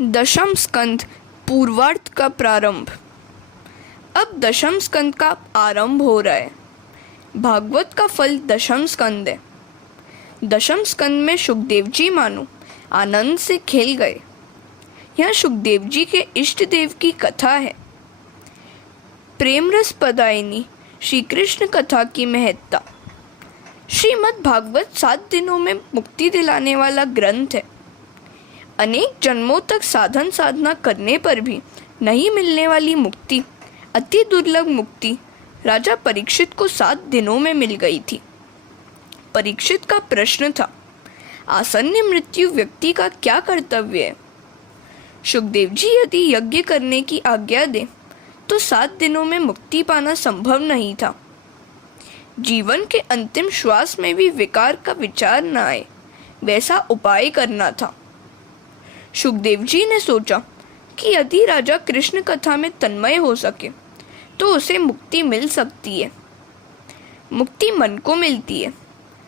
दशम स्कंद पूर्वार्ध का प्रारंभ। अब दशम स्कंद का आरंभ हो रहा है। भागवत का फल दशम स्कंद है। दशम स्कंद में सुखदेव जी मानो आनंद से खेल गए। यहाँ सुखदेव जी के इष्ट देव की कथा है। प्रेम रस पदायिनी श्री कृष्ण कथा की महत्ता। श्रीमद् भागवत 7 दिनों में मुक्ति दिलाने वाला ग्रंथ है। अनेक जन्मों तक साधन साधना करने पर भी नहीं मिलने वाली मुक्ति, अति दुर्लभ मुक्ति राजा परीक्षित को 7 दिनों में मिल गई थी। परीक्षित का प्रश्न था, आसन्न मृत्यु व्यक्ति का क्या कर्तव्य है? सुखदेव जी यदि यज्ञ करने की आज्ञा दें तो 7 दिनों में मुक्ति पाना संभव नहीं था। जीवन के अंतिम श्वास में भी विकार का विचार न आए, वैसा उपाय करना था। सुखदेव जी ने सोचा कि यदि राजा कृष्ण कथा में तन्मय हो सके तो उसे मुक्ति मिल सकती है। मुक्ति मन को मिलती है,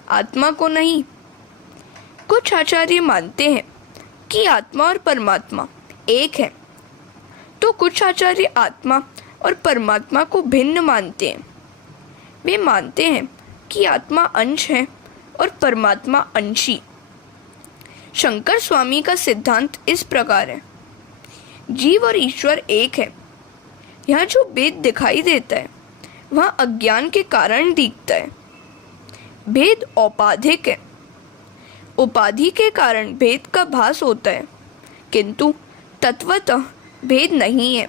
आत्मा को नहीं। कुछ आचार्य मानते हैं कि आत्मा और परमात्मा एक है, तो कुछ आचार्य आत्मा और परमात्मा को भिन्न मानते हैं। वे मानते हैं कि आत्मा अंश है और परमात्मा अंशी। शंकर स्वामी का सिद्धांत इस प्रकार है, जीव और ईश्वर एक है। यहाँ जो भेद दिखाई देता है वहाँ अज्ञान के कारण दिखता है। भेद औपाधिक है। उपाधि के कारण भेद का भास होता है, किंतु तत्वतः भेद नहीं है।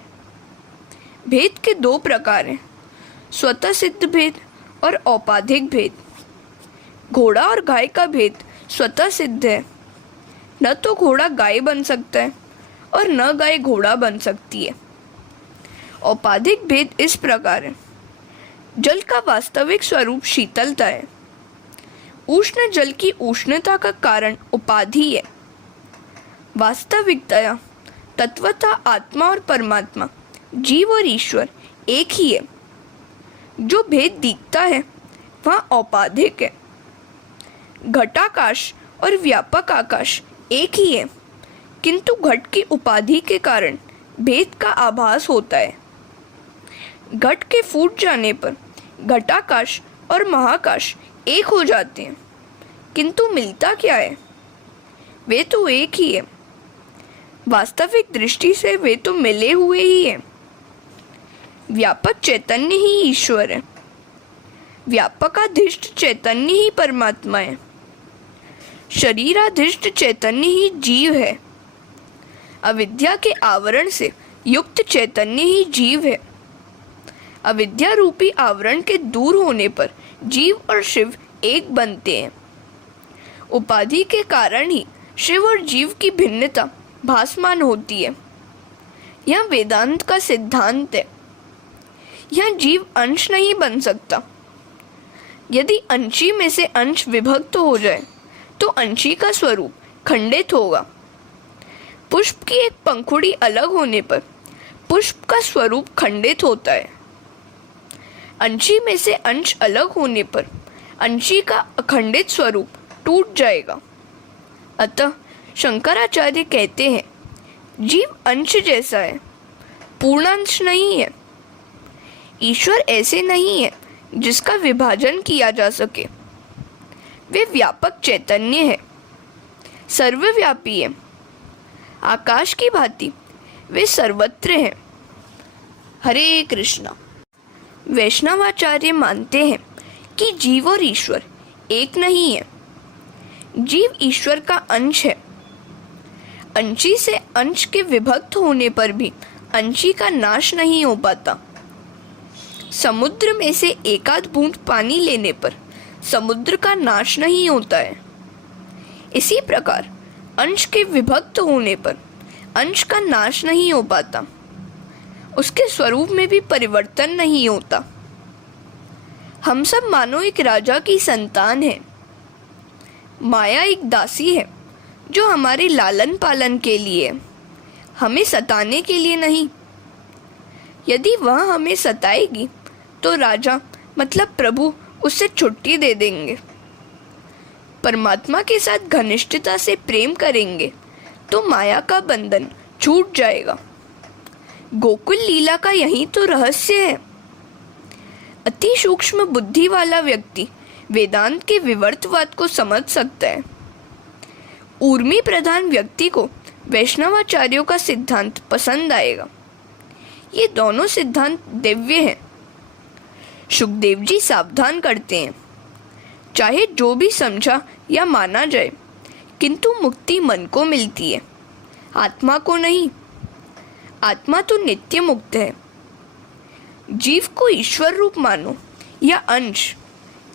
भेद के 2 प्रकार हैं, स्वतः सिद्ध भेद और औपाधिक भेद। घोड़ा और गाय का भेद स्वतः सिद्ध है। न तो घोड़ा गाय बन सकता है और न गाय घोड़ा बन सकती है। औपाधिक भेद इस प्रकार है, जल का वास्तविक स्वरूप शीतलता है। उष्ण जल की उष्णता का कारण उपाधि है। वास्तविकतया तत्वतः आत्मा और परमात्मा, जीव और ईश्वर एक ही है। जो भेद दिखता है वहाँ औपाधिक है। घटाकाश और व्यापक आकाश एक ही है, किंतु घट की उपाधि के कारण भेद का आभास होता है। घट के फूट जाने पर घटाकाश और महाकाश एक हो जाते हैं, किंतु मिलता क्या है? वे तो एक ही है। वास्तविक दृष्टि से वे तो मिले हुए ही हैं। व्यापक चैतन्य ही ईश्वर है। व्यापकाधिष्ट चैतन्य ही परमात्मा है। शरीराधिष्ट चैतन्य ही जीव है। अविद्या के आवरण से युक्त चैतन्य ही जीव है। अविद्या रूपी आवरण के दूर होने पर जीव और शिव एक बनते हैं। उपाधि के कारण ही शिव और जीव की भिन्नता भासमान होती है। यह वेदांत का सिद्धांत है। यह जीव अंश नहीं बन सकता। यदि अंशी में से अंश विभक्त हो जाए तो अंशी का स्वरूप खंडित होगा। पुष्प की एक पंखुड़ी अलग होने पर पुष्प का स्वरूप खंडित होता है। अंशी में से अंश अलग होने पर अंशी का अखंडित स्वरूप टूट जाएगा। अतः शंकराचार्य कहते हैं, जीव अंश जैसा है, पूर्ण अंश नहीं है। ईश्वर ऐसे नहीं है जिसका विभाजन किया जा सके। वे व्यापक चैतन्य है, सर्वव्यापी है। आकाश की भांति वे सर्वत्र हैं। हरे कृष्णा। वैष्णवाचार्य मानते हैं कि जीव और ईश्वर एक नहीं है। जीव ईश्वर का अंश है। अंशी से अंश के विभक्त होने पर भी अंशी का नाश नहीं हो पाता। समुद्र में से एकाध बूंद पानी लेने पर समुद्र का नाश नहीं होता है। इसी प्रकार अंश के विभक्त होने पर अंश का नाश नहीं हो पाता। उसके स्वरूप में भी परिवर्तन नहीं होता। हम सब मानो एक राजा की संतान है। माया एक दासी है जो हमारे लालन पालन के लिए, हमें सताने के लिए नहीं। यदि वह हमें सताएगी तो राजा मतलब प्रभु उससे छुट्टी दे देंगे। परमात्मा के साथ घनिष्ठता से प्रेम करेंगे तो माया का बंधन छूट जाएगा। गोकुल लीला का यही तो रहस्य है। अति सूक्ष्म बुद्धि वाला व्यक्ति वेदांत के विवर्तवाद को समझ सकता है। ऊर्मी प्रधान व्यक्ति को वैष्णवाचार्यों का सिद्धांत पसंद आएगा। ये दोनों सिद्धांत दिव्य हैं। सुखदेव जी सावधान करते हैं, चाहे जो भी समझा या माना जाए, किंतु मुक्ति मन को मिलती है, आत्मा को नहीं। आत्मा तो नित्य मुक्त है। जीव को ईश्वर रूप मानो या अंश,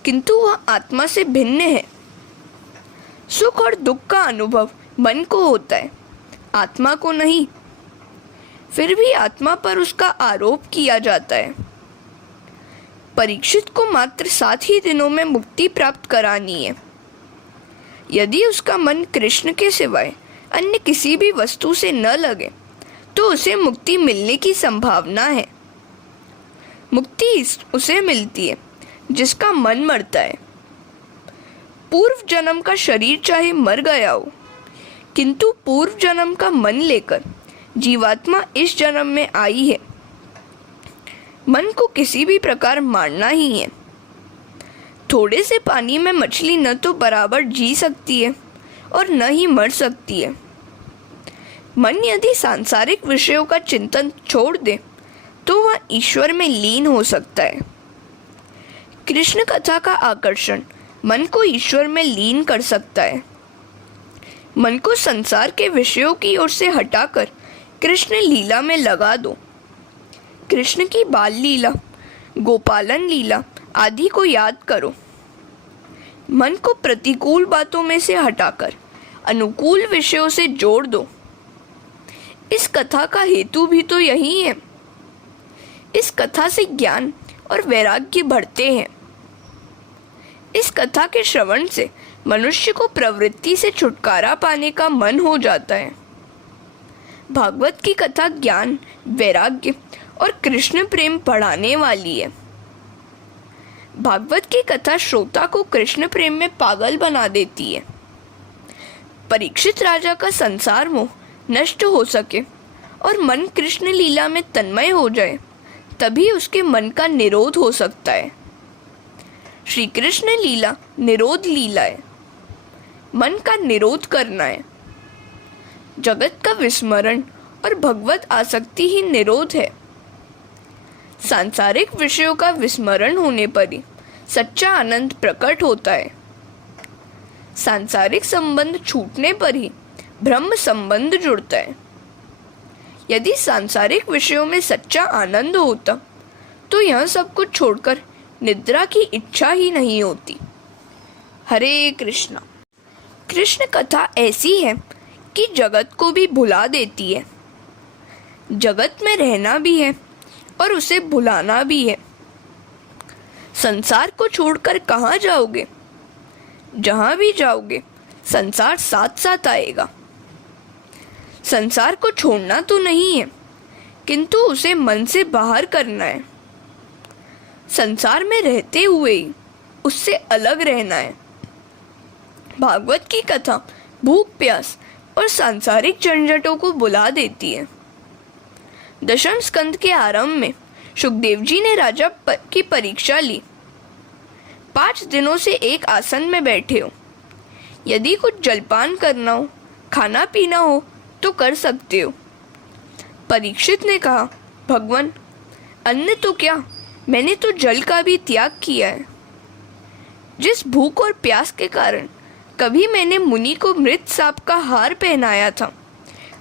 किंतु वह आत्मा से भिन्न है। सुख और दुख का अनुभव मन को होता है, आत्मा को नहीं। फिर भी आत्मा पर उसका आरोप किया जाता है। परीक्षित को मात्र 7 ही दिनों में मुक्ति प्राप्त करानी है। यदि उसका मन कृष्ण के सिवाय अन्य किसी भी वस्तु से न लगे तो उसे मुक्ति मिलने की संभावना है। मुक्ति उसे मिलती है जिसका मन मरता है। पूर्व जन्म का शरीर चाहे मर गया हो, किंतु पूर्व जन्म का मन लेकर जीवात्मा इस जन्म में आई है। मन को किसी भी प्रकार मारना ही है। थोड़े से पानी में मछली न तो बराबर जी सकती है और न ही मर सकती है। मन यदि सांसारिक विषयों का चिंतन छोड़ दे तो वह ईश्वर में लीन हो सकता है। कृष्ण कथा का आकर्षण मन को ईश्वर में लीन कर सकता है। मन को संसार के विषयों की ओर से हटाकर कृष्ण लीला में लगा दो। कृष्ण की बाल लीला, गोपालन लीला आदि को याद करो। मन को प्रतिकूल बातों में से हटाकर अनुकूल विषयों से जोड़ दो। इस कथा का हेतु भी तो यही है। इस कथा से ज्ञान और वैराग्य बढ़ते हैं। इस कथा के श्रवण से मनुष्य को प्रवृत्ति से छुटकारा पाने का मन हो जाता है। भागवत की कथा ज्ञान, वैराग्य और कृष्ण प्रेम बढ़ाने वाली है। भागवत की कथा श्रोता को कृष्ण प्रेम में पागल बना देती है। परीक्षित राजा का संसार मोह नष्ट हो सके और मन कृष्ण लीला में तन्मय हो जाए, तभी उसके मन का निरोध हो सकता है। श्री कृष्ण लीला निरोध लीला है। मन का निरोध करना है। जगत का विस्मरण और भगवत आसक्ति ही निरोध है। सांसारिक विषयों का विस्मरण होने पर ही सच्चा आनंद प्रकट होता है। सांसारिक संबंध छूटने पर ही ब्रह्म संबंध जुड़ता है। यदि सांसारिक विषयों में सच्चा आनंद होता तो यह सब कुछ छोड़कर निद्रा की इच्छा ही नहीं होती। हरे कृष्णा। कृष्ण कथा ऐसी है कि जगत को भी भुला देती है। जगत में रहना भी है और उसे भुलाना भी है। संसार को छोड़कर कहाँ जाओगे? जहाँ भी जाओगे संसार साथ साथ आएगा। संसार को छोड़ना तो नहीं है, किंतु उसे मन से बाहर करना है। संसार में रहते हुए ही उससे अलग रहना है। भागवत की कथा भूख, प्यास और सांसारिक झंझटों को बुला देती है। दशम स्कंद के आरंभ में सुखदेव जी ने राजा की परीक्षा ली। 5 दिनों से एक आसन में बैठे हो। यदि कुछ जलपान करना हो, खाना पीना हो तो कर सकते हो। परीक्षित ने कहा, भगवान, अन्न तो क्या, मैंने तो जल का भी त्याग किया है। जिस भूख और प्यास के कारण कभी मैंने मुनि को मृत सांप का हार पहनाया था,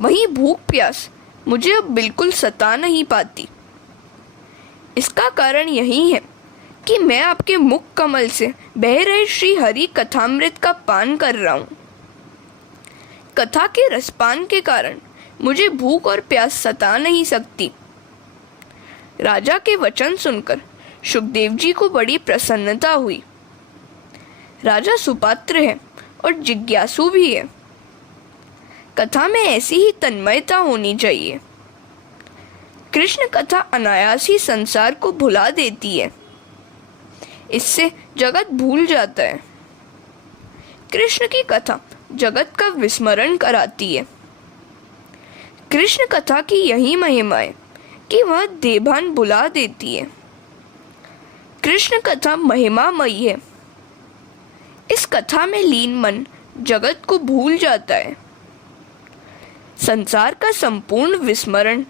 वही भूख प्यास मुझे अब बिल्कुल सता नहीं पाती। इसका कारण यही है कि मैं आपके मुख कमल से बह रहे श्री हरि कथामृत का पान कर रहा हूँ। कथा के रसपान के कारण मुझे भूख और प्यास सता नहीं सकती। राजा के वचन सुनकर सुखदेव जी को बड़ी प्रसन्नता हुई। राजा सुपात्र है और जिज्ञासु भी है। कथा में ऐसी ही तन्मयता होनी चाहिए। कृष्ण कथा अनायास ही संसार को भुला देती है। इससे जगत भूल जाता है। कृष्ण की कथा जगत का विस्मरण कराती है। कृष्ण कथा की यही महिमा है कि वह देभान बुला देती है। कृष्ण कथा महिमामयी है। इस कथा में लीन मन जगत को भूल जाता है। संसार का संपूर्ण विस्मरण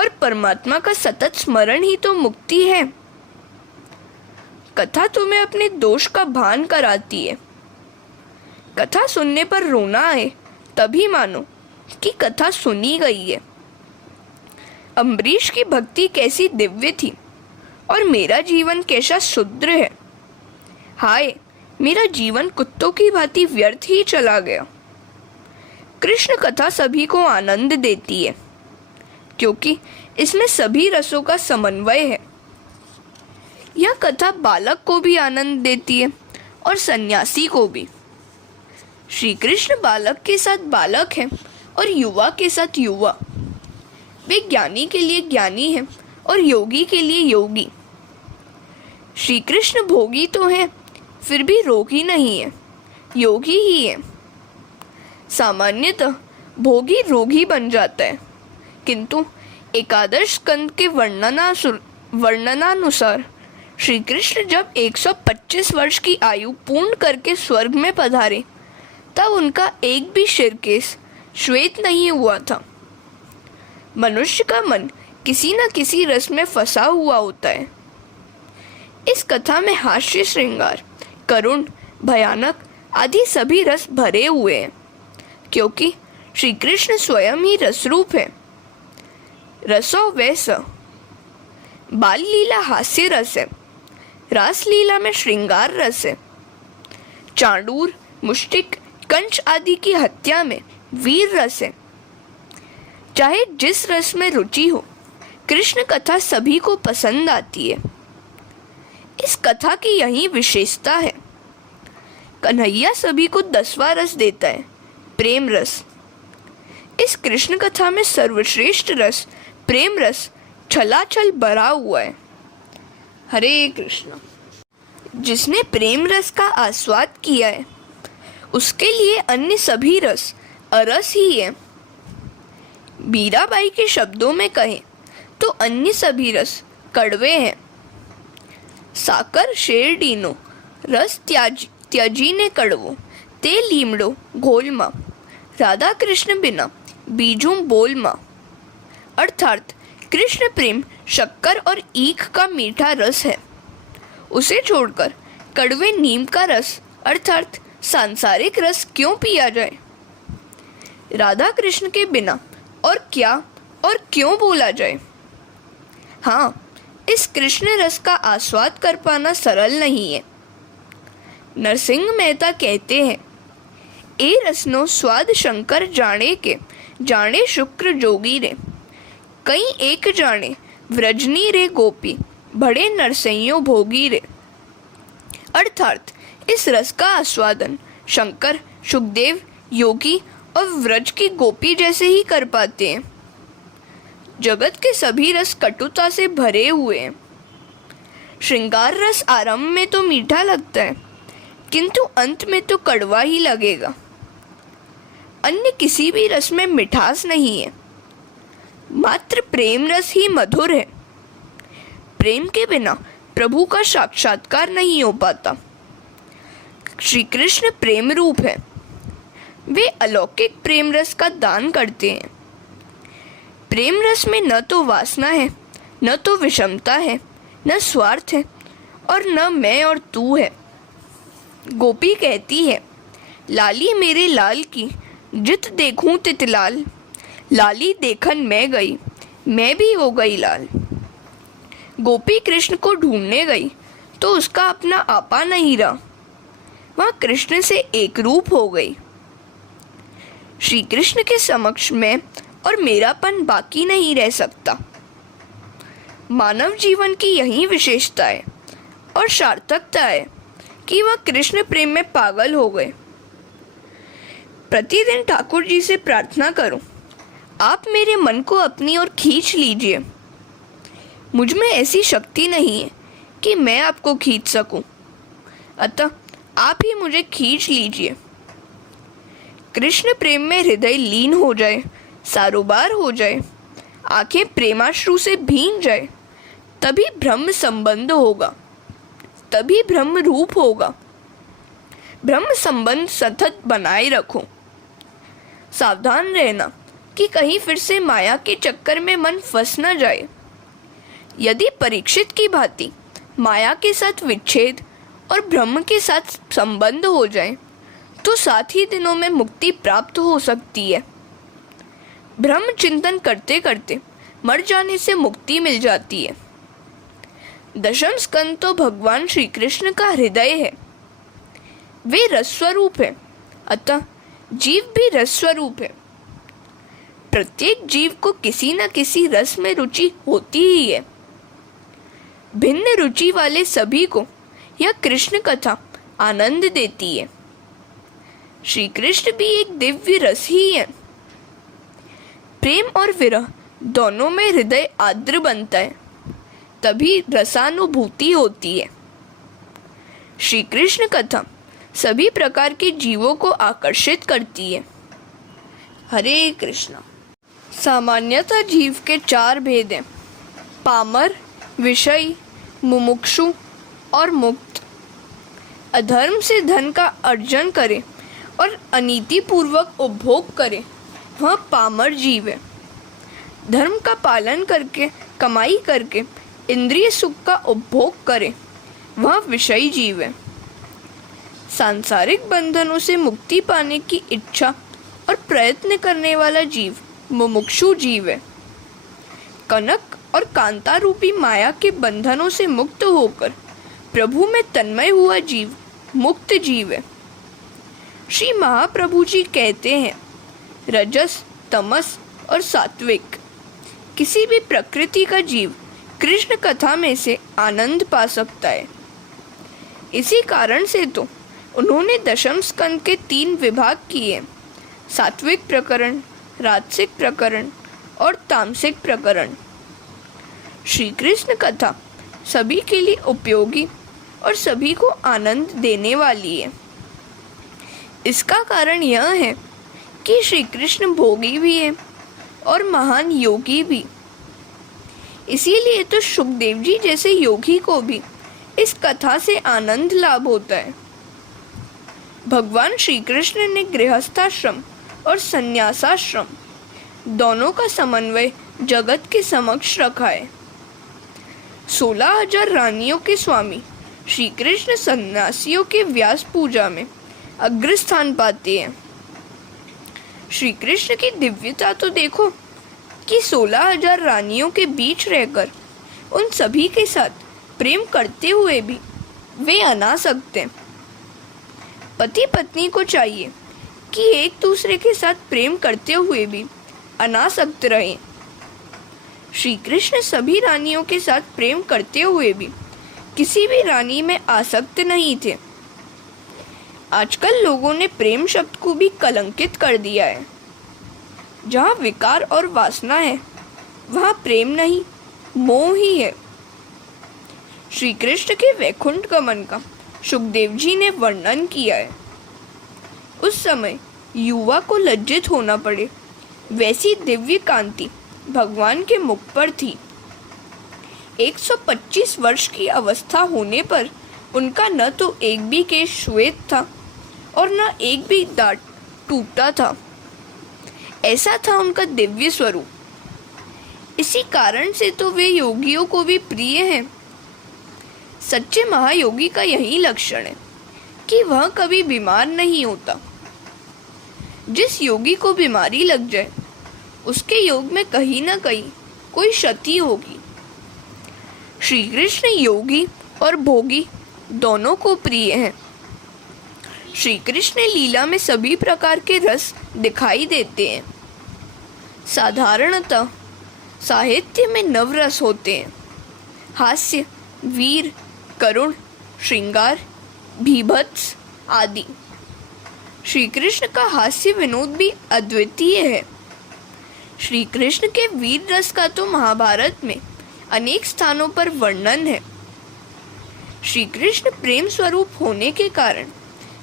और परमात्मा का सतत स्मरण ही तो मुक्ति है। कथा तुम्हें अपने दोष का भान कराती है। कथा सुनने पर रोना आए तभी मानो कि कथा सुनी गई है। अम्बरीश की भक्ति कैसी दिव्य थी और मेरा जीवन कैसा शुद्र है। हाय, मेरा जीवन कुत्तों की भांति व्यर्थ ही चला गया। कृष्ण कथा सभी को आनंद देती है क्योंकि इसमें सभी रसों का समन्वय है। यह कथा बालक को भी आनंद देती है और सन्यासी को भी। श्री कृष्ण बालक के साथ बालक है और युवा के साथ युवा। वे ज्ञानी के लिए ज्ञानी है और योगी के लिए योगी। श्री कृष्ण भोगी तो हैं, फिर भी रोगी नहीं है, योगी ही है। सामान्यतः भोगी रोगी बन जाता है, किंतु एकादश स्कंद के वर्णनानुसार श्री कृष्ण जब 125 वर्ष की आयु पूर्ण करके स्वर्ग में पधारे तब उनका एक भी शिरकेश श्वेत नहीं हुआ था। मनुष्य का मन किसी न किसी रस में फंसा हुआ होता है। इस कथा में हास्य, श्रृंगार, करुण, भयानक आदि सभी रस भरे हुए हैं क्योंकि श्री कृष्ण स्वयं ही रसरूप है। रसो वैस। बाल लीला हास्य रस है, रास लीला में श्रृंगार रस है, चांडूर, मुष्टिक, कंच आदि की हत्या में वीर रस है। चाहे जिस रस में रुचि हो, कृष्ण कथा सभी को पसंद आती है। इस कथा की यही विशेषता है। कन्हैया सभी को 10वां रस देता है, प्रेम रस। इस कृष्ण कथा में सर्वश्रेष्ठ रस प्रेम रस छलाछल भरा हुआ है। हरे कृष्ण। जिसने प्रेम रस का आस्वाद किया है उसके लिए अन्य सभी रस अरस ही है। मीराबाई के शब्दों में कहें तो अन्य सभी रस कड़वे हैं। साकर शेर डीनो रस त्याजी ने कड़वो ते लीमड़ो घोलमा, राधा कृष्ण बिना बीजू बोलमा। अर्थात कृष्ण प्रेम शक्कर और ईख का मीठा रस है। उसे छोड़कर कड़वे नीम का रस अर्थात सांसारिक रस क्यों पिया जाए। राधा कृष्ण के बिना और क्या और क्यों बोला जाए। हाँ, इस कृष्ण रस का आस्वाद कर पाना सरल नहीं है। नरसिंह मेहता कहते हैं, ए रसनो स्वाद शंकर जाने शुक्र जोगी रे, कई एक जाने व्रजनी रे गोपी, बड़े नरसैयों भोगी रे। अर्थात इस रस का आस्वादन शंकर, सुखदेव, योगी और व्रज की गोपी जैसे ही कर पाते हैं। जगत के सभी रस कटुता से भरे हुए हैं। श्रृंगार रस आरंभ में तो मीठा लगता है किंतु अंत में तो कड़वा ही लगेगा। अन्य किसी भी रस में मिठास नहीं है, मात्र प्रेम रस ही मधुर है। प्रेम के बिना प्रभु का साक्षात्कार नहीं हो पाता। श्री कृष्ण प्रेम रूप है। वे अलौकिक प्रेम रस का दान करते हैं। प्रेम रस में न तो वासना है, न तो विषमता है, न स्वार्थ है और न मैं और तू है। गोपी कहती है, लाली मेरे लाल की जित देखूं तित लाल, लाली देखन मैं गई, मैं भी हो गई लाल। गोपी कृष्ण को ढूंढने गई तो उसका अपना आपा नहीं रहा, वह कृष्ण से एक रूप हो गई। श्री कृष्ण के समक्ष मैं और मेरापन बाकी नहीं रह सकता। मानव जीवन की यही विशेषता है और सार्थकता है कि वह कृष्ण प्रेम में पागल हो गए। प्रतिदिन ठाकुर जी से प्रार्थना करो, आप मेरे मन को अपनी ओर खींच लीजिए। मुझ में ऐसी शक्ति नहीं है कि मैं आपको खींच सकूं, अतः आप ही मुझे खींच लीजिए। कृष्ण प्रेम में हृदय लीन हो जाए सारोबार हो जाए, आंखें प्रेमाश्रु से भींग जाए, तभी ब्रह्म संबंध होगा, तभी ब्रह्म रूप होगा। ब्रह्म संबंध सतत बनाए रखो। सावधान रहना कि कहीं फिर से माया के चक्कर में मन फंस न जाए। यदि परीक्षित की भांति माया के साथ विच्छेद और ब्रह्म के साथ संबंध हो जाए तो 7 ही दिनों में मुक्ति प्राप्त हो सकती है। ब्रह्म चिंतन करते करते मर जाने से मुक्ति मिल जाती है। दशम स्कंद तो भगवान श्री कृष्ण का हृदय है। वे रसस्वरूप है, अतः जीव भी रसस्वरूप है। प्रत्येक जीव को किसी न किसी रस में रुचि होती ही है। भिन्न रुचि वाले सभी को यह कृष्ण कथा आनंद देती है। श्री कृष्ण भी एक दिव्य रस ही है। प्रेम और विरह दोनों में हृदय आर्द्र बनता है, तभी रसानुभूति होती है। श्री कृष्ण कथा सभी प्रकार के जीवों को आकर्षित करती है। हरे कृष्णा। सामान्यतः जीव के 4 भेद हैं: पामर, विषयी, मुमुक्षु और मुक्त। अधर्म से धन का अर्जन करे और अनीति पूर्वक उपभोग करे, वह पामर जीव है। धर्म का पालन करके कमाई करके इंद्रिय सुख का उपभोग करे, वह विषयी जीव है। सांसारिक बंधनों से मुक्ति पाने की इच्छा और प्रयत्न करने वाला जीव मुमुक्षु जीव है। कनक और कांता रूपी माया के बंधनों से मुक्त होकर प्रभु में तन्मय हुआ जीव मुक्त जीव है। श्री महाप्रभु जी कहते हैं, रजस, तमस और सात्विक किसी भी प्रकृति का जीव कृष्ण कथा में से आनंद पा सकता है। इसी कारण से तो उन्होंने दशम स्कंद के 3 विभाग किए: सात्विक प्रकरण, राजसिक प्रकरण और तामसिक प्रकरण। श्री कृष्ण कथा सभी के लिए उपयोगी और सभी को आनंद देने वाली है। इसका कारण यह है कि श्री कृष्ण भोगी भी है और महान योगी भी। इसीलिए तो सुखदेव जी जैसे योगी को भी इस कथा से आनंद लाभ होता है। भगवान श्री कृष्ण ने गृहस्थाश्रम और संन्यासाश्रम दोनों का समन्वय जगत के समक्ष रखा है। 16,000 रानियों के स्वामी श्री कृष्ण सन्यासियों के व्यास पूजा में अग्रस्थान पाते हैं। श्री कृष्ण की दिव्यता तो देखो कि 16,000 रानियों के बीच रहकर उन सभी के साथ प्रेम करते हुए भी वे अनासक्त हैं। पति पत्नी को चाहिए कि एक दूसरे के साथ प्रेम करते हुए भी अनासक्त रहें। श्री कृष्ण सभी रानियों के साथ प्रेम करते हुए भी किसी भी रानी में आसक्त नहीं थे। आजकल लोगों ने प्रेम शब्द को भी कलंकित कर दिया है। जहाँ विकार और वासना है वहाँ प्रेम नहीं, मोह ही है। श्री कृष्ण के वैकुंठ गमन का सुखदेव जी ने वर्णन किया है। उस समय युवा को लज्जित होना पड़े वैसी दिव्य कांति भगवान के मुख पर थी। 125 वर्ष की अवस्था होने पर उनका न तो एक भी केश श्वेत था और न एक भी दांत टूटा था। ऐसा था उनका दिव्य स्वरूप। इसी कारण से तो वे योगियों को भी प्रिय हैं। सच्चे महायोगी का यही लक्षण है कि वह कभी बीमार नहीं होता। जिस योगी को बीमारी लग जाए उसके योग में कहीं ना कहीं कोई क्षति होगी। श्री कृष्ण योगी और भोगी दोनों को प्रिय हैं। श्री कृष्ण लीला में सभी प्रकार के रस दिखाई देते हैं। साधारणतः साहित्य में नवरस होते हैं: हास्य, वीर, करुण, श्रृंगार, भीभत्स आदि। श्री कृष्ण का हास्य विनोद भी अद्वितीय है। श्री कृष्ण के वीर रस का तो महाभारत में अनेक स्थानों पर वर्णन है। श्री कृष्ण प्रेम स्वरूप होने के कारण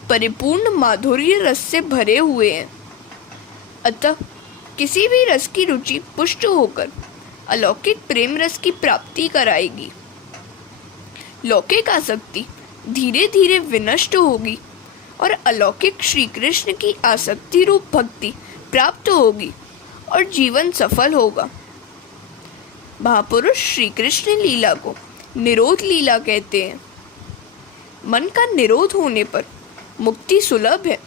परिपूर्ण माधुर्य रस से भरे हुए हैं। अतः किसी भी रस की रुचि पुष्ट होकर अलौकिक प्रेम रस की प्राप्ति कराएगी। लौकिक आसक्ति धीरे धीरे विनष्ट होगी और अलौकिक श्री कृष्ण की आसक्ति रूप भक्ति प्राप्त होगी और जीवन सफल होगा। महापुरुष श्री कृष्ण लीला को निरोध लीला कहते हैं। मन का निरोध होने पर मुक्ति सुलभ है।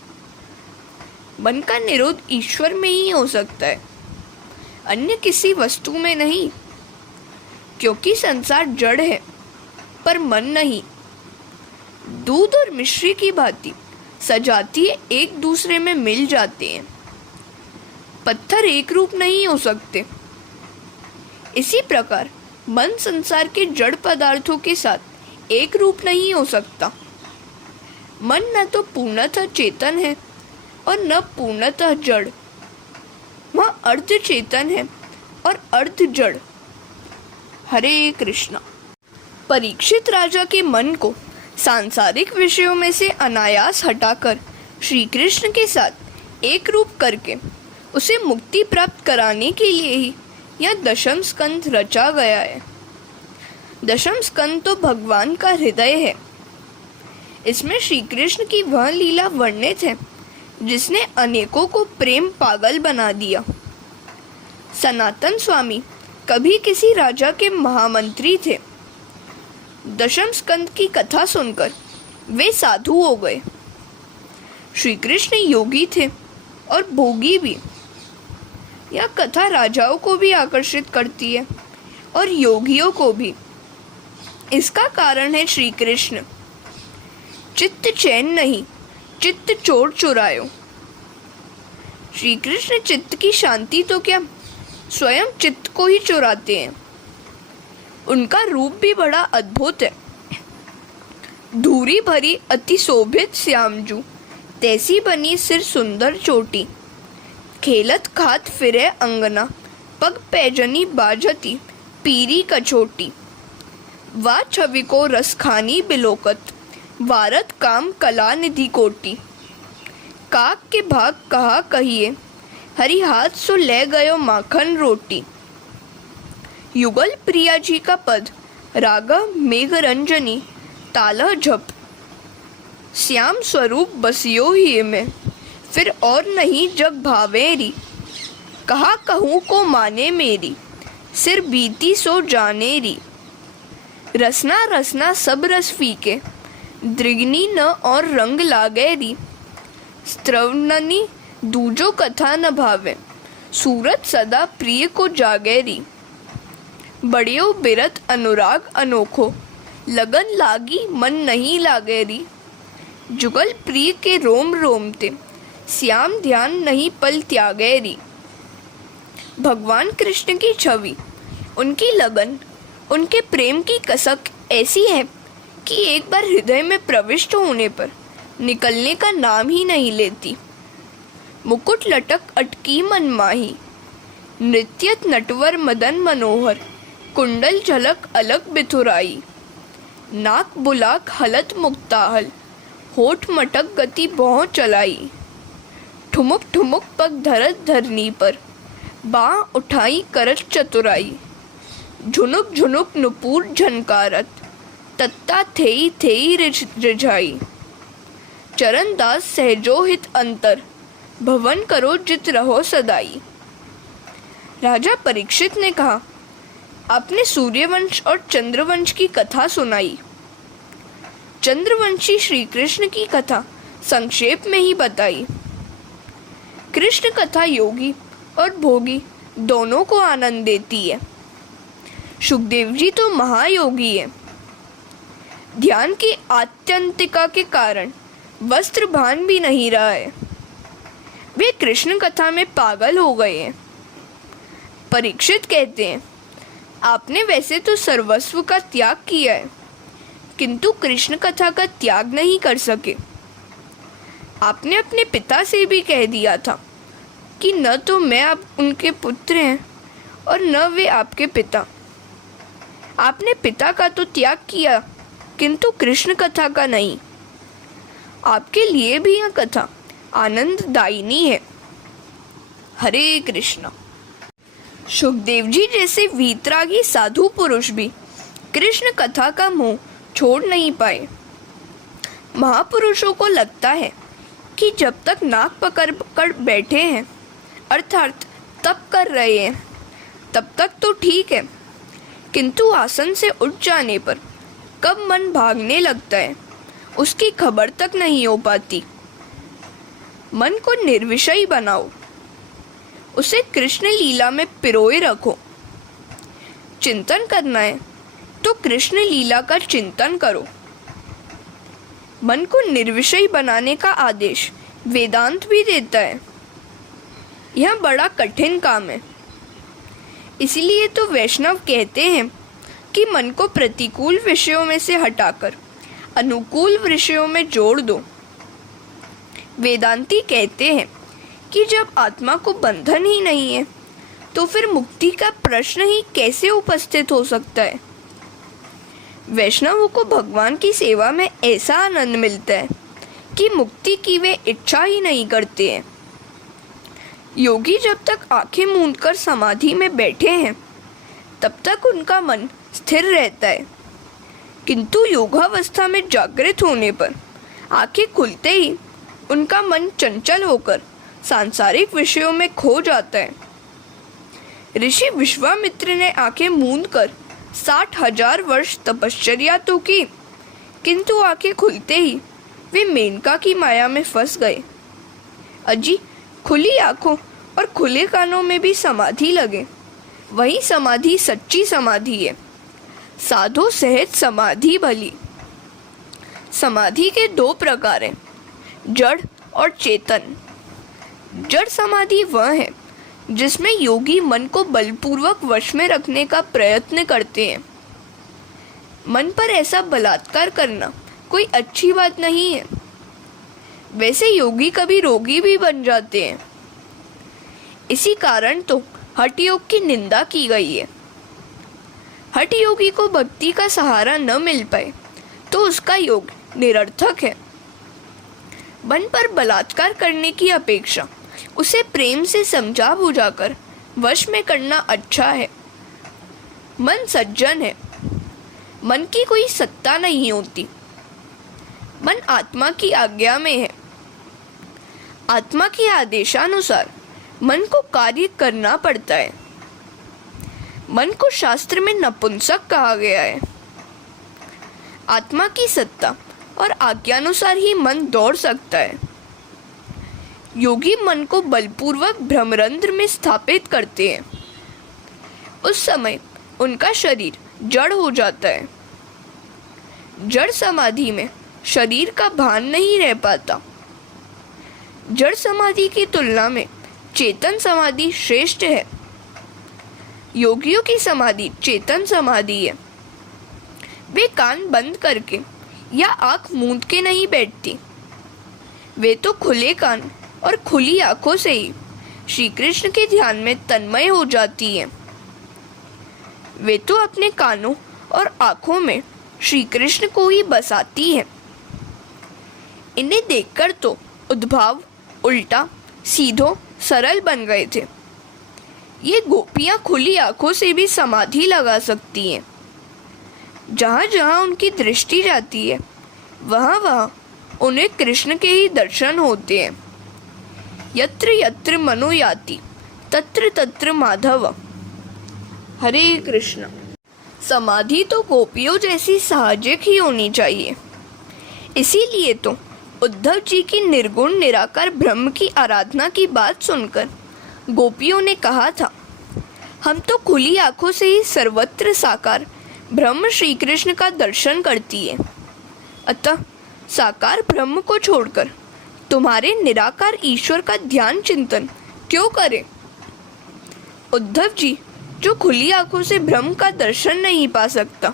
मन का निरोध ईश्वर में ही हो सकता है, अन्य किसी वस्तु में नहीं, क्योंकि संसार जड़ है पर मन नहीं। दूध और मिश्री की भांति सजातीय एक दूसरे में मिल जाते हैं। पत्थर एक रूप नहीं हो सकते। इसी प्रकार मन संसार के जड़ पदार्थों के साथ एक रूप नहीं हो सकता। मन न तो पूर्णतः चेतन है और न पूर्णतः जड़, वह अर्ध चेतन है और अर्ध जड़। हरे कृष्णा। परीक्षित राजा के मन को सांसारिक विषयों में से अनायास हटाकर श्री कृष्ण के साथ एक रूप करके उसे मुक्ति प्राप्त कराने के लिए ही यह दशम स्कंध रचा गया है। दशम स्कंध तो भगवान का हृदय है। इसमें श्री कृष्ण की वह लीला वर्णित है जिसने अनेकों को प्रेम पागल बना दिया। सनातन स्वामी कभी किसी राजा के महामंत्री थे। दशम स्कंद की कथा सुनकर वे साधु हो गए। श्री कृष्ण योगी थे और भोगी भी। यह कथा राजाओं को भी आकर्षित करती है और योगियों को भी। इसका कारण है श्री कृष्ण। चित्त चैन नहीं, चित्त चोर चुरायो। श्री कृष्ण चित्त की शांति तो क्या, स्वयं चित्त को ही चुराते हैं। उनका रूप भी बड़ा अद्भुत है। धूरी भरी अति शोभित श्यामजू, तैसी बनी सिर सुंदर चोटी। खेलत खात फिरे अंगना, पग पैजनी बाजती पीरी कछोटी। वा छवि को रसखानी बिलोकत, वारत काम कला निधि कोटी। काक के भाग कहा कहिए, हरि हाथ सो ले गयो माखन रोटी। युगल प्रिया जी का पद, रागा मेघ रंजनी ताला झप। श्याम स्वरूप बसियो ही में, फिर और नहीं जग भावेरी। कहा कहूँ को माने मेरी, सिर बीती सो जानेरी। रसना रसना सब रस फीके, दृग्नि न और रंग लागेरी। स्त्रवननी दूजो कथा न भावे, सूरत सदा प्रिय को जागेरी। बड़ियो बिरत अनुराग अनोखो, लगन लागी मन नहीं लागेरी। जुगल प्रिय के रोम रोमते, श्याम ध्यान नहीं पल त्यागेरी। भगवान कृष्ण की छवि, उनकी लगन, उनके प्रेम की कसक ऐसी है कि एक बार हृदय में प्रविष्ट होने पर निकलने का नाम ही नहीं लेती। मुकुट लटक अटकी मनमाही, नृत्यत नटवर मदन मनोहर। कुंडल झलक अलग बिथुराई, नाक बुलाक हलत मुक्ताहल। होठ मटक गति बहु चलाई, ठुमुक ठुमुक पग धरत धरनी पर। बाँ उठाई करत चतुराई, झुनुक झुनुक नुपुर झनकारत। तत्ता थेई थेई रिझाई, चरण दास सहजो हित अंतर। भवन करो जित रहो सदाई। राजा परीक्षित ने कहा, आपने सूर्यवंश और चंद्रवंश की कथा सुनाई। चंद्रवंशी श्री कृष्ण की कथा संक्षेप में ही बताई। कृष्ण कथा योगी और भोगी दोनों को आनंद देती है। सुखदेव जी तो महायोगी है। ध्यान की आत्यंतिका के कारण वस्त्र भान भी नहीं रहा है। वे कृष्ण कथा में पागल हो गए हैं। परीक्षित कहते हैं, आपने वैसे तो सर्वस्व का त्याग किया है, किंतु कृष्ण कथा का त्याग नहीं कर सके। आपने अपने पिता से भी कह दिया था कि न तो मैं आप उनके पुत्र हैं और न वे आपके पिता। आपने पिता का तो त्याग किया, किंतु कृष्ण कथा का नहीं। आपके लिए भी यह कथा आनंददायिनी है। हरे कृष्ण। सुखदेव जी जैसे वीतरागी साधु पुरुष भी कृष्ण कथा का मोह छोड़ नहीं पाए। महापुरुषों को लगता है कि जब तक नाक पकड़ कर बैठे हैं अर्थात तप कर रहे हैं तब तक तो ठीक है, किंतु आसन से उठ जाने पर कब मन भागने लगता है उसकी खबर तक नहीं हो पाती। मन को निर्विषयी बनाओ, उसे कृष्ण लीला में पिरोए रखो। चिंतन करना है तो कृष्ण लीला का चिंतन करो। मन को निर्विषयी बनाने का आदेश वेदांत भी देता है। यह बड़ा कठिन काम है, इसलिए तो वैष्णव कहते हैं कि मन को प्रतिकूल विषयों में से हटाकर अनुकूल विषयों में जोड़ दो। वेदांती कहते हैं कि जब आत्मा को बंधन ही नहीं है तो फिर मुक्ति का प्रश्न ही कैसे उपस्थित हो सकता है। वैष्णवों को भगवान की सेवा में ऐसा आनंद मिलता है कि मुक्ति की वे इच्छा ही नहीं करते हैं। योगी जब तक आंखें मूंदकर समाधि में बैठे हैं तब तक उनका मन स्थिर रहता है, किंतु योगावस्था में जागृत होने पर आंखें खुलते ही उनका मन चंचल होकर सांसारिक विषयों में खो जाता है। ऋषि विश्वामित्र ने आंखें मूंदकर 60,000 वर्ष तपश्चर्या तो की, किंतु आंखें खुलते ही वे मेनका की माया में फंस गए। अजी, खुली आंखों और खुले कानों में भी समाधि लगे, वही समाधि सच्ची समाधि है। साधो सहज समाधि भली। समाधि के 2 प्रकार हैं, जड़ और चेतन। जड़ समाधि वह है जिसमें योगी मन को बलपूर्वक वश में रखने का प्रयत्न करते हैं। मन पर ऐसा बलात्कार करना कोई अच्छी बात नहीं है। वैसे योगी कभी रोगी भी बन जाते हैं। इसी कारण तो हठ योग की निंदा की गई है। हठ योगी को भक्ति का सहारा न मिल पाए तो उसका योग निरर्थक है। मन पर बलात्कार करने की अपेक्षा उसे प्रेम से समझा बुझाकर वश में करना अच्छा है। मन सज्जन है, मन की कोई सत्ता नहीं होती। मन आत्मा की आज्ञा में है। आत्मा के आदेशानुसार मन को कार्य करना पड़ता है। मन को शास्त्र में नपुंसक कहा गया है। आत्मा की सत्ता और आज्ञानुसार ही मन दौड़ सकता है। योगी मन को बलपूर्वक भ्रमरंध्र में स्थापित करते हैं। उस समय उनका शरीर जड़ हो जाता है। जड़ समाधि में शरीर का भान नहीं रह पाता। जड़ समाधि की तुलना में चेतन समाधि श्रेष्ठ है। योगियों की समाधि चेतन समाधि है। वे कान बंद करके या आंख मूंद के नहीं बैठती। वे तो खुले कान और खुली आंखों से ही श्री कृष्ण के ध्यान में तन्मय हो जाती हैं। वे तो अपने कानों और आंखों में श्री कृष्ण को ही बसाती हैं। इन्हें देखकर तो उद्भव उल्टा सीधो सरल बन गए थे। ये गोपियां खुली आंखों से भी समाधि लगा सकती हैं। जहाँ जहाँ उनकी दृष्टि जाती है वहाँ वहाँ उन्हें कृष्ण के ही दर्शन होते हैं। यत्र यत्र मनो याति तत्र तत्र माधव। हरे कृष्ण। समाधि तो गोपियों जैसी साहजिक ही होनी चाहिए। इसीलिए तो उद्धव जी की निर्गुण निराकार ब्रह्म की आराधना की बात सुनकर गोपियों ने कहा था, हम तो खुली आंखों से ही सर्वत्र साकार ब्रह्म श्री कृष्ण का दर्शन करती है। अतः साकार ब्रह्म को छोड़कर तुम्हारे निराकार ईश्वर का ध्यान चिंतन क्यों करें। उद्धव जी जो खुली आंखों से ब्रह्म का दर्शन नहीं पा सकता,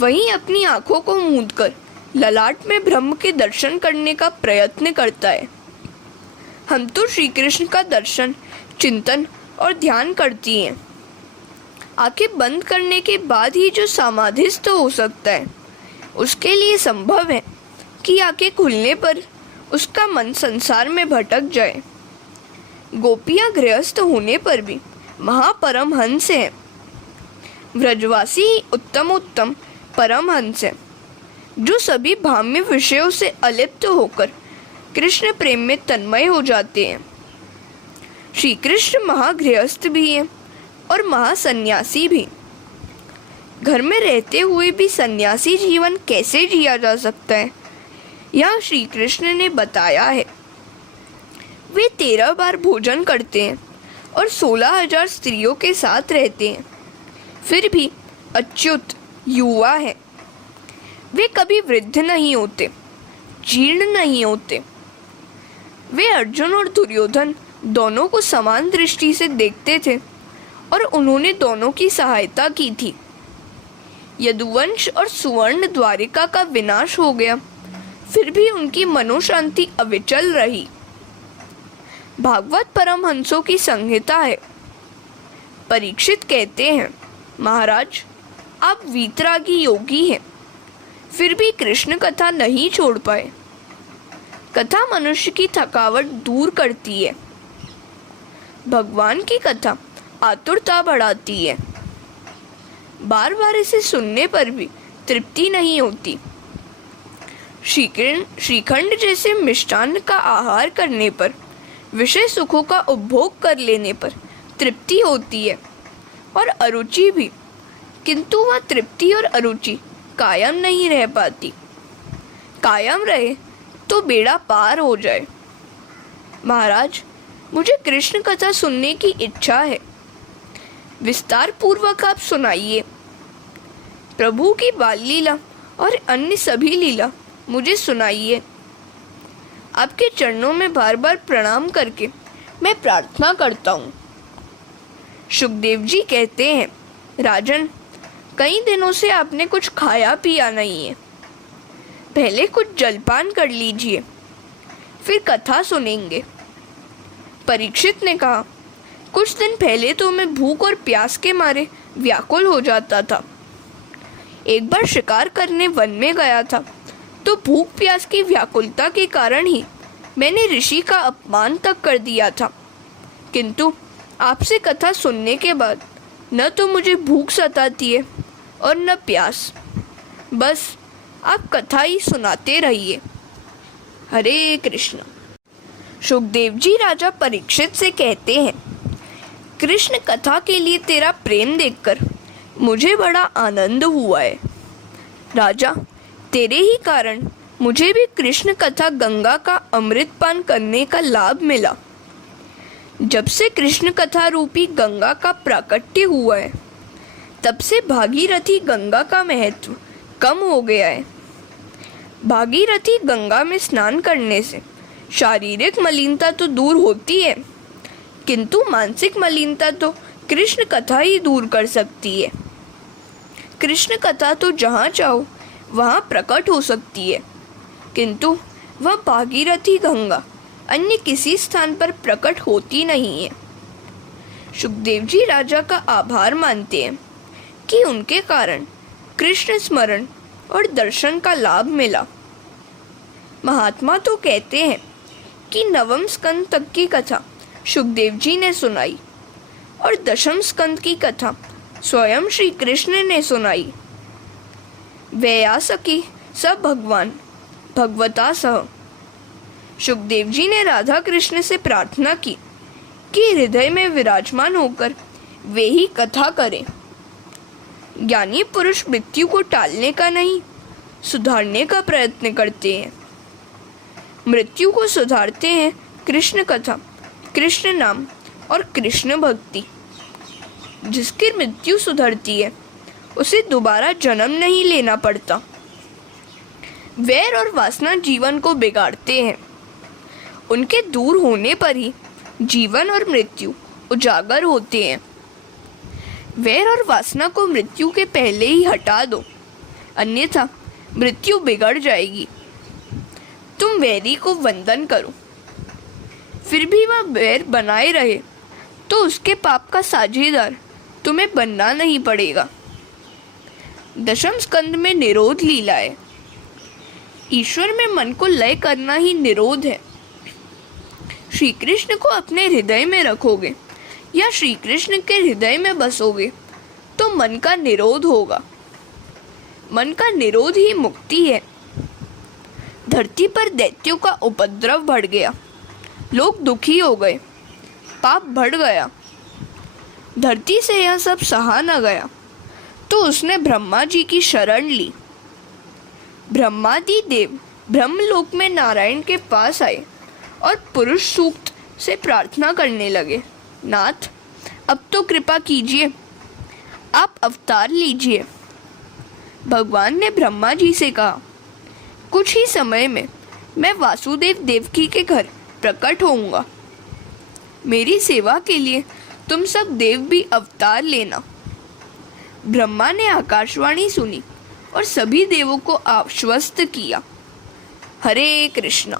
वहीं अपनी आंखों को मूंदकर ललाट में ब्रह्म के दर्शन करने का प्रयत्न करता है। हम तो श्री कृष्ण का दर्शन चिंतन और ध्यान करती हैं। आंखें बंद करने के बाद ही जो समाधिस्थ हो सकता है, उसके लिए संभव है कि आंखें खुलने पर उसका मन संसार में भटक जाए। गोपियां गृहस्थ होने पर भी महापरमहंस हैं। व्रजवासी ही उत्तमोत्तम परमहंस है, जो सभी भाम्य विषयों से अलिप्त होकर कृष्ण प्रेम में तन्मय हो जाते हैं। श्री कृष्ण महागृहस्थ भी हैं और महासन्यासी भी। घर में रहते हुए भी सन्यासी जीवन कैसे जिया जा सकता है, यह श्री कृष्ण ने बताया है। वे 13 बार भोजन करते हैं और 16,000 स्त्रियों के साथ रहते हैं, फिर भी अच्युत युवा है। वे कभी वृद्ध नहीं होते, जीर्ण नहीं होते। वे अर्जुन और दुर्योधन दोनों को समान दृष्टि से देखते थे और उन्होंने दोनों की सहायता की थी। यदुवंश और सुवर्ण द्वारिका का विनाश हो गया, फिर भी उनकी मनोशांति अविचल रही। भागवत परमहंसों की संहिता है। परीक्षित कहते हैं, महाराज, आप वीतरागी योगी हैं, फिर भी कृष्ण कथा नहीं छोड़ पाए। कथा मनुष्य की थकावट दूर करती है। भगवान की कथा आतुरता बढ़ाती है। बार बार इसे सुनने पर भी तृप्ति नहीं होती। श्रीखंड जैसे मिष्टान्न का आहार करने पर, विषय सुखों का उपभोग कर लेने पर तृप्ति होती है और अरुचि भी, किंतु वह तृप्ति और अरुचि कायम नहीं रह पाती। कायम रहे तो बेड़ा पार हो जाए। महाराज, मुझे कृष्ण कथा सुनने की इच्छा है, विस्तार पूर्वक आप सुनाइए। प्रभु की बाल लीला और अन्य सभी लीला मुझे सुनाइए। आपके चरणों में बार बार प्रणाम करके मैं प्रार्थना करता हूँ। सुखदेव जी कहते हैं, राजन, कई दिनों से आपने कुछ खाया पिया नहीं है, पहले कुछ जलपान कर लीजिए, फिर कथा सुनेंगे। परीक्षित ने कहा, कुछ दिन पहले तो मैं भूख और प्यास के मारे व्याकुल हो जाता था। एक बार शिकार करने वन में गया था, तो भूख प्यास की व्याकुलता के कारण ही मैंने ऋषि का अपमान तक कर दिया था। किंतु आपसे कथा सुनने के बाद न तो मुझे भूख सताती है और न प्यास। बस आप कथा ही सुनाते रहिए। हरे कृष्ण। सुखदेव जी राजा परीक्षित से कहते हैं, कृष्ण कथा के लिए तेरा प्रेम देखकर मुझे बड़ा आनंद हुआ है। राजा, तेरे ही कारण मुझे भी कृष्ण कथा गंगा का अमृत पान करने का लाभ मिला। जब से कृष्ण कथा रूपी गंगा का प्राकट्य हुआ है, तब से भागीरथी गंगा का महत्व कम हो गया है। भागीरथी गंगा में स्नान करने से शारीरिक मलिनता तो दूर होती है, किंतु मानसिक मलिनता तो कृष्ण कथा ही दूर कर सकती है। कृष्ण कथा तो जहाँ चाहो वहाँ प्रकट हो सकती है, किंतु वह भागीरथी गंगा अन्य किसी स्थान पर प्रकट होती नहीं है। सुखदेव जी राजा का आभार मानते हैं कि उनके कारण कृष्ण स्मरण और दर्शन का लाभ मिला। महात्मा तो कहते हैं कि 9वें स्कंद तक की कथा सुखदेव जी ने सुनाई और 10वें स्कंद की कथा स्वयं श्री कृष्ण ने सुनाई। वैयासकी स भगवान भगवता सह। सुखदेव जी ने राधा कृष्ण से प्रार्थना की कि हृदय में विराजमान होकर वे ही कथा करें। ज्ञानी पुरुष मृत्यु को टालने का नहीं, सुधारने का प्रयत्न करते हैं। मृत्यु को सुधारते हैं कृष्ण कथा, कृष्ण नाम और कृष्ण भक्ति। जिसकी मृत्यु सुधरती है, उसे दोबारा जन्म नहीं लेना पड़ता। वैर और वासना जीवन को बिगाड़ते हैं। उनके दूर होने पर ही जीवन और मृत्यु उजागर होते हैं। वैर और वासना को मृत्यु के पहले ही हटा दो, अन्यथा मृत्यु बिगड़ जाएगी। तुम वैरी को वंदन करो, फिर भी वह वैर बनाए रहे तो उसके पाप का साझेदार तुम्हें बनना नहीं पड़ेगा। 10वें स्कंद में निरोध लीला है। ईश्वर में मन को लय करना ही निरोध है। श्री कृष्ण को अपने हृदय में रखोगे या श्री कृष्ण के हृदय में बसोगे तो मन का निरोध होगा। मन का निरोध ही मुक्ति है। धरती पर दैत्यों का उपद्रव बढ़ गया, लोग दुखी हो गए, पाप बढ़ गया। धरती से यह सब सहा न गया तो उसने ब्रह्मा जी की शरण ली। ब्रह्मादि देव ब्रह्मलोक में नारायण के पास आए और पुरुष सूक्त से प्रार्थना करने लगे, नाथ अब तो कृपा कीजिए, आप अवतार लीजिए। भगवान ने ब्रह्मा जी से कहा, कुछ ही समय में मैं वासुदेव देवकी के घर प्रकट होऊंगा। मेरी सेवा के लिए तुम सब देव भी अवतार लेना। ब्रह्मा ने आकाशवाणी सुनी और सभी देवों को आश्वस्त किया। हरे कृष्ण।